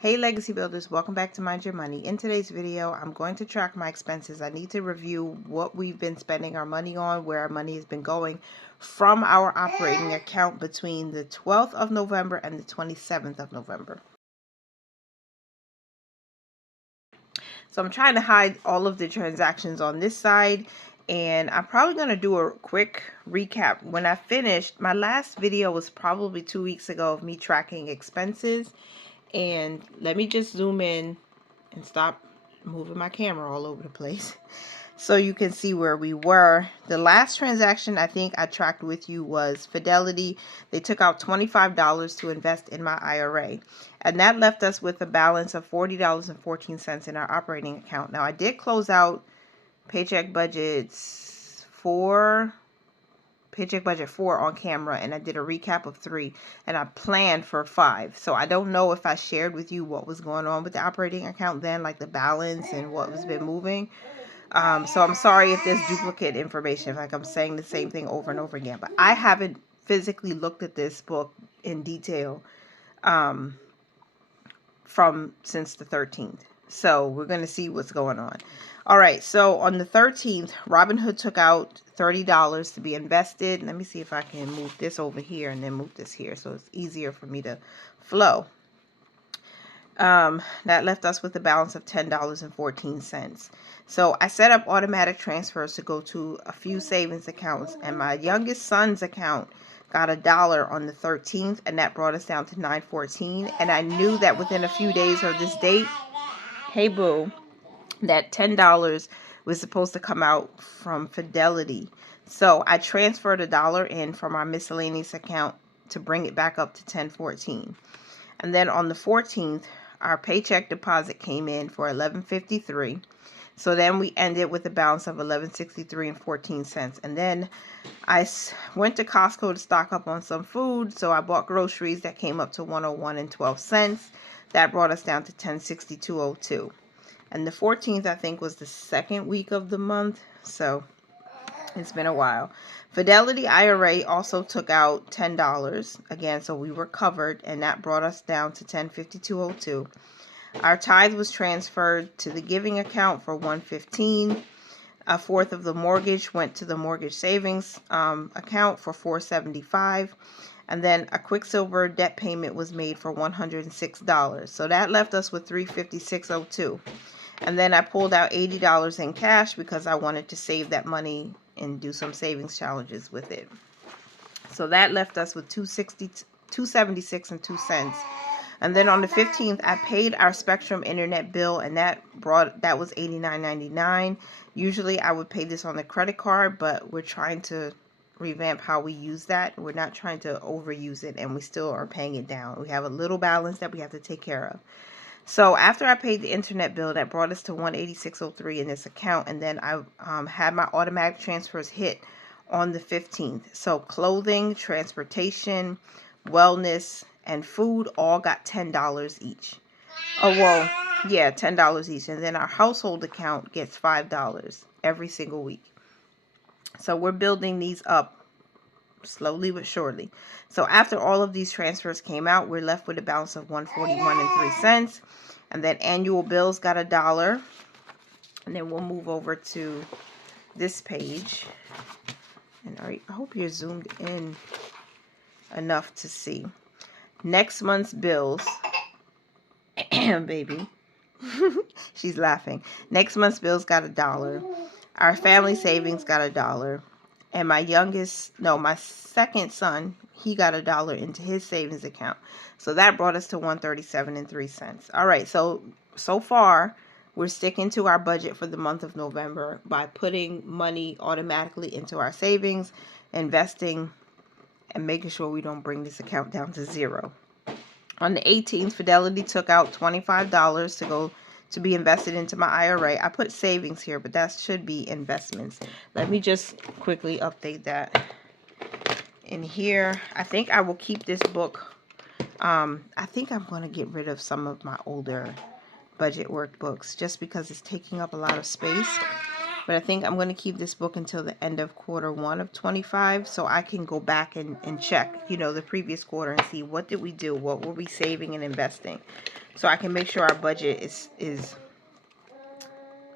Hey Legacy Builders, welcome back to Mind Your Money. In today's video, I'm going to track my expenses. I need to review what we've been spending our money on, where our money has been going from our operating account between the 12th of November and the 27th of November. So I'm trying to hide all of the transactions on this side, and I'm probably going to do a quick recap. When I finished, my last video was probably 2 weeks ago of me tracking expenses. And let me just zoom in and stop moving my camera all over the place so you can see where we were. The last transaction I think I tracked with you was Fidelity. They took out $25 to invest in my IRA, and that left us with a balance of $40.14 in our operating account. Now I did close out paycheck budgets for Paycheck Budget 4 on camera, and I did a recap of 3, and I planned for 5. So I don't know if I shared with you what was going on with the operating account then, like the balance and what was been moving. So I'm sorry if there's duplicate information, like I'm saying the same thing over and over again. But I haven't physically looked at this book in detail since the 13th. So we're going to see what's going on. All right, so on the 13th, Robinhood took out $30 to be invested. Let me see if I can move this over here and then move this here so it's easier for me to flow. That left us with a balance of $10.14. So I set up automatic transfers to go to a few savings accounts, and my youngest son's account got $1 on the 13th, and that brought us down to $9.14. And I knew that within a few days of this date, hey boo, that $10 was supposed to come out from Fidelity. So I transferred $1 in from our miscellaneous account to bring it back up to $10.14. And then on the 14th, our paycheck deposit came in for $11.53. So then we ended with a balance of $11.63 and 14 cents. And then I went to Costco to stock up on some food. So I bought groceries that came up to $101 and 12 cents. That brought us down to $10.62.02. And the 14th, I think, was the second week of the month. So it's been a while. Fidelity IRA also took out $10 again, so we were covered, and that brought us down to $10.52.02. Our tithe was transferred to the giving account for $115. A fourth of the mortgage went to the mortgage savings account for $475. And then a Quicksilver debt payment was made for $106. So that left us with $356.02. And then I pulled out $80 in cash because I wanted to save that money and do some savings challenges with it. So that left us with $276 and 2 cents. And then on the 15th, I paid our Spectrum internet bill, and that was $89.99. Usually I would pay this on the credit card, but we're trying to revamp how we use that. We're not trying to overuse it, and we still are paying it down. We have a little balance that we have to take care of. So after I paid the internet bill, that brought us to $186.03 in this account, and then I had my automatic transfers hit on the 15th. So clothing, transportation, wellness, and food all got $10 each. Oh, well, yeah, $10 each. And then our household account gets $5 every single week. So we're building these up slowly but surely. So after all of these transfers came out, we're left with a balance of $141 and 3 cents. And then annual bills got $1. And then we'll move over to this page. And I hope you're zoomed in enough to see. Next month's bills, baby, she's laughing. Next month's bills got $1. Our family savings got $1. And my second son, he got $1 into his savings account. So that brought us to $137 and 3 cents. All right, so far, we're sticking to our budget for the month of November by putting money automatically into our savings, investing, and making sure we don't bring this account down to zero. On the 18th, Fidelity took out $25 to be invested into my IRA. I put savings here, but that should be investments. Let me just quickly update that in here. I think I will keep this book. I think I'm going to get rid of some of my older budget workbooks just because it's taking up a lot of space. But I think I'm going to keep this book until the end of Q1 of 25, so I can go back and check, the previous quarter and see what did we do, what were we saving and investing. so I can make sure our budget is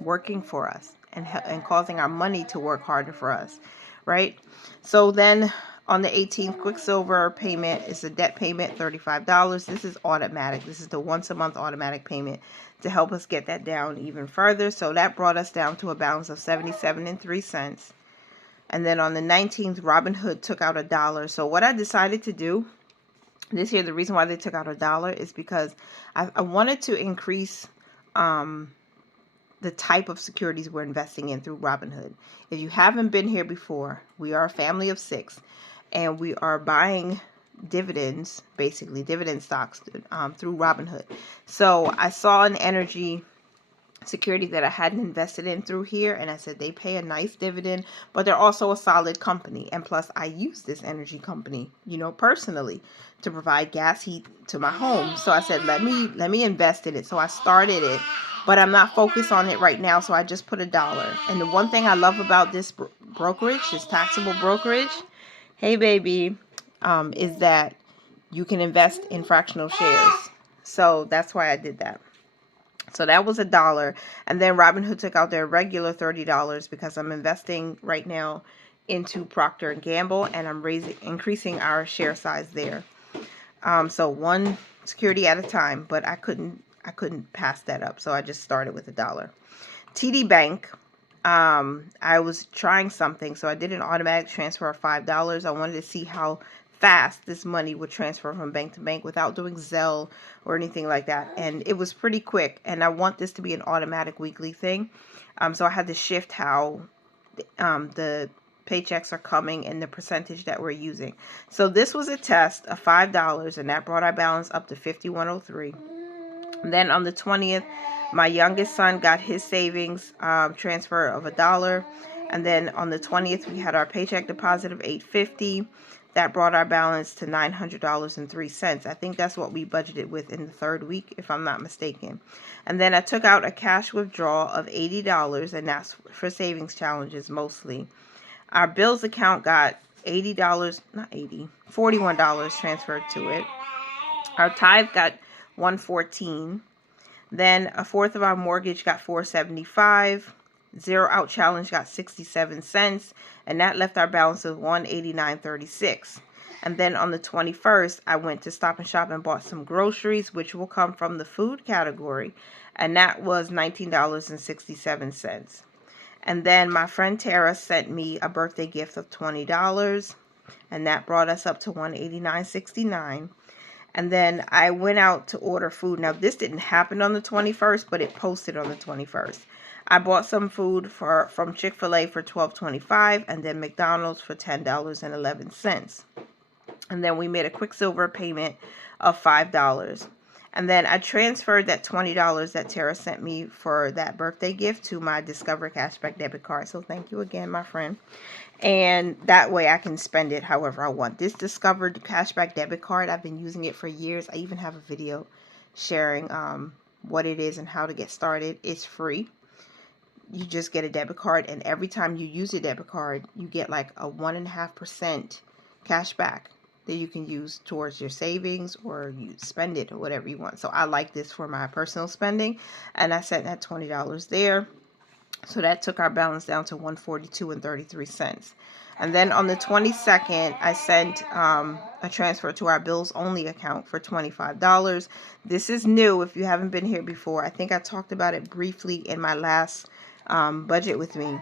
working for us and causing our money to work harder for us, right? So then on the 18th, Quicksilver payment is a debt payment, $35. This is automatic. This is the once a month automatic payment to help us get that down even further. So that brought us down to a balance of 77.03 cents. And then on the 19th, Robinhood took out $1. So what I decided to do this year, the reason why they took out $1 is because I wanted to increase the type of securities we're investing in through Robinhood. If you haven't been here before, we are a family of 6, and we are buying dividends, basically dividend stocks, through Robinhood. So I saw an energy security that I hadn't invested in through here, and I said they pay a nice dividend, but they're also a solid company, and plus I use this energy company, personally, to provide gas heat to my home. So I said let me invest in it. So I started it, but I'm not focused on it right now, so I just put $1. And the one thing I love about this brokerage, this taxable brokerage, hey baby, is that you can invest in fractional shares. So that's why I did that. So that was $1. And then Robinhood took out their regular $30 because I'm investing right now into Procter & Gamble, and I'm increasing our share size there. So one security at a time, but I couldn't pass that up, so I just started with $1. TD Bank, I was trying something, so I did an automatic transfer of $5. I wanted to see how fast this money would transfer from bank to bank without doing Zelle or anything like that, and it was pretty quick. And I want this to be an automatic weekly thing, so I had to shift how the paychecks are coming and the percentage that we're using. So this was a test of $5, and that brought our balance up to 5103. Then on the 20th, my youngest son got his savings transfer of $1, and then on the 20th we had our paycheck deposit of $850. That brought our balance to $900.03. I think that's what we budgeted with in the third week, if I'm not mistaken. And then I took out a cash withdrawal of $80, and that's for savings challenges mostly. Our bills account got $41 transferred to it. Our tithe got $114. Then a fourth of our mortgage got $475. Zero out challenge got 67 cents, and that left our balance of $189.36. And then on the 21st, I went to Stop and Shop and bought some groceries, which will come from the food category, and that was $19.67. And then my friend Tara sent me a birthday gift of $20, and that brought us up to $189.69. And then I went out to order food. Now, this didn't happen on the 21st, but it posted on the 21st. I bought some food from Chick-fil-A for $12.25, and then McDonald's for $10.11. And then we made a Quicksilver payment of $5. And then I transferred that $20 that Tara sent me for that birthday gift to my Discover Cashback debit card. So thank you again, my friend. And that way I can spend it however I want. This Discover Cashback debit card, I've been using it for years. I even have a video sharing what it is and how to get started. It's free. You just get a debit card, and every time you use a debit card, you get like a 1.5% cash back that you can use towards your savings, or you spend it or whatever you want. So I like this for my personal spending, and I set that $20 there. So that took our balance down to $142.33. And then on the 22nd, I sent a transfer to our bills only account for $25. This is new if you haven't been here before. I think I talked about it briefly in my last budget with me.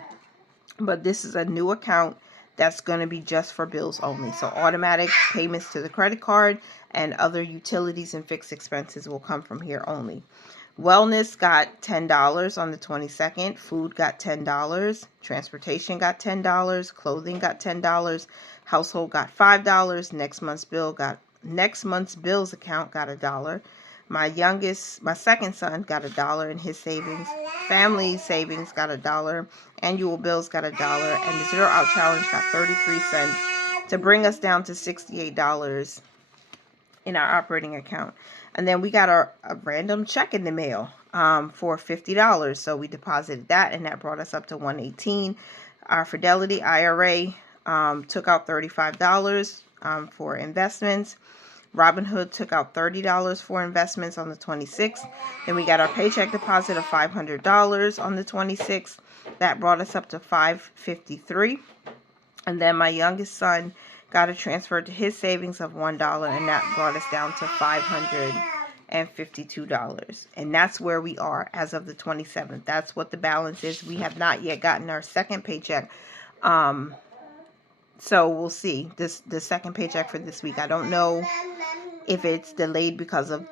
But this is a new account that's going to be just for bills only. So automatic payments to the credit card and other utilities and fixed expenses will come from here only. Wellness got $10 on the 22nd. Food got $10. Transportation got $10. Clothing got $10. Household got $5. Next month's bills account got $1. My second son got $1 in his savings. Family savings got $1. Annual bills got $1. And the zero out challenge got 33 cents to bring us down to $68 in our operating account. And then we got a random check in the mail for $50. So we deposited that, and that brought us up to $118. Our Fidelity IRA took out $35 for investments. Robinhood took out $30 for investments on the 26th. Then we got our paycheck deposit of $500 on the 26th. That brought us up to $553. And then my youngest son got a transfer to his savings of $1, and that brought us down to $552. And that's where we are as of the 27th. That's what the balance is. We have not yet gotten our second paycheck. So we'll see the second paycheck for this week. I don't know if it's delayed because of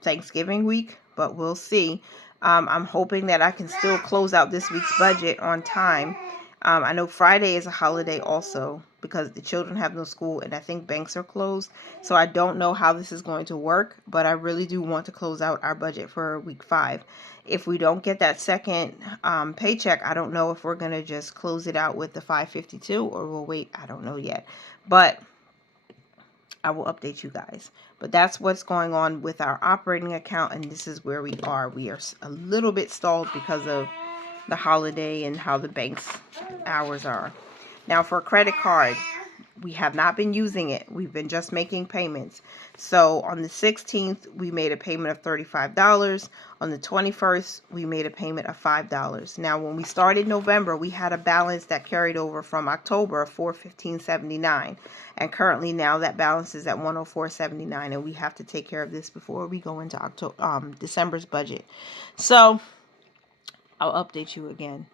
Thanksgiving week, but we'll see. I'm hoping that I can still close out this week's budget on time. I know Friday is a holiday also because the children have no school and I think banks are closed. So I don't know how this is going to work, but I really do want to close out our budget for week 5. If we don't get that second paycheck, I don't know if we're going to just close it out with the 552 or we'll wait. I don't know yet. But I will update you guys. But that's what's going on with our operating account, and this is where we are. We are a little bit stalled because of the holiday and how the bank's hours are. Now for a credit card, we have not been using it. We've been just making payments. So on the 16th, we made a payment of $35. On the 21st, we made a payment of $5. Now, when we started November, we had a balance that carried over from October of $415.79. And currently now that balance is at $104.79. And we have to take care of this before we go into December's budget. So I'll update you again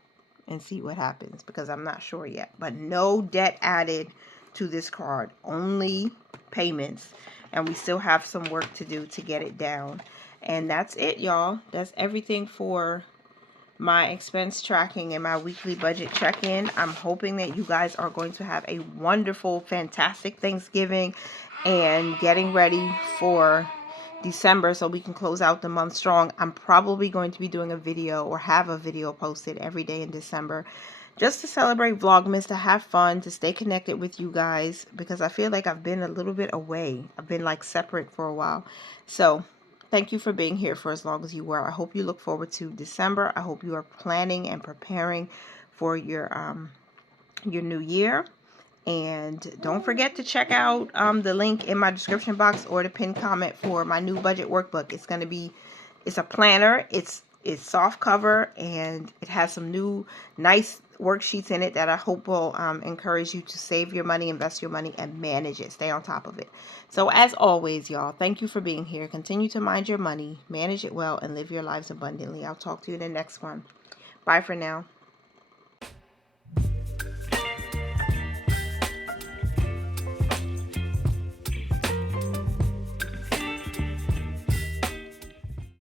and see what happens because I'm not sure yet. But no debt added to this card, only payments, and we still have some work to do to get it down. And that's it, y'all. That's everything for my expense tracking and my weekly budget check-in. I'm hoping that you guys are going to have a wonderful, fantastic Thanksgiving and getting ready for December so we can close out the month strong. I'm probably going to be doing a video or have a video posted every day in December just to celebrate Vlogmas, to have fun, to stay connected with you guys, because I feel like I've been a little bit away. I've been like separate for a while. So thank you for being here for as long as you were. I hope you look forward to December. I hope you are planning and preparing for your new year. And don't forget to check out the link in my description box or the pinned comment for my new budget workbook. It's a planner. It's soft cover and it has some new nice worksheets in it that I hope will encourage you to save your money, invest your money, and manage it. Stay on top of it. So as always, y'all, thank you for being here. Continue to mind your money, manage it well, and live your lives abundantly. I'll talk to you in the next one. Bye for now.